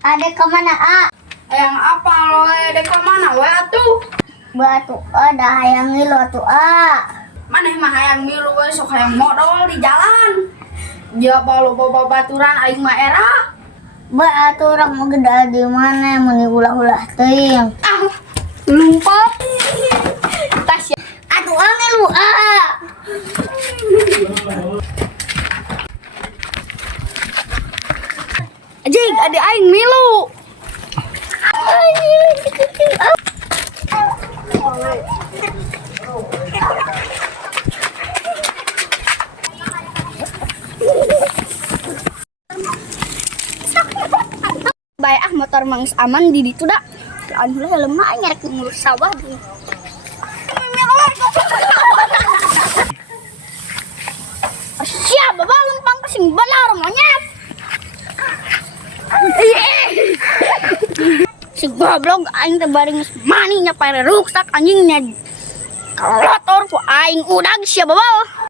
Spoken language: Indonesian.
Adek kemana, A? Yang apa lo dek mana we atuh? Batu ada hayang ngilu atuh, A. Maneh mah hayang milu we sok hayang modal di jalan. Ya balu bawa baturan aing mah era. Atuh orang mau gede di mana meni ulah-ulah teuing. Ah, lumpet. Tas ya. Atuh ngilu, A. Jig, ada aing milu. Baik motor mangis aman di ditu dah. Anu helm mah nyerek ngurus sawah di. Siap, bapak lempang ke sing benar monyet. Si goblok aing teh bari geus mani nya pare ruksak anjingnya. Kalotor ku aing udag sia bapak.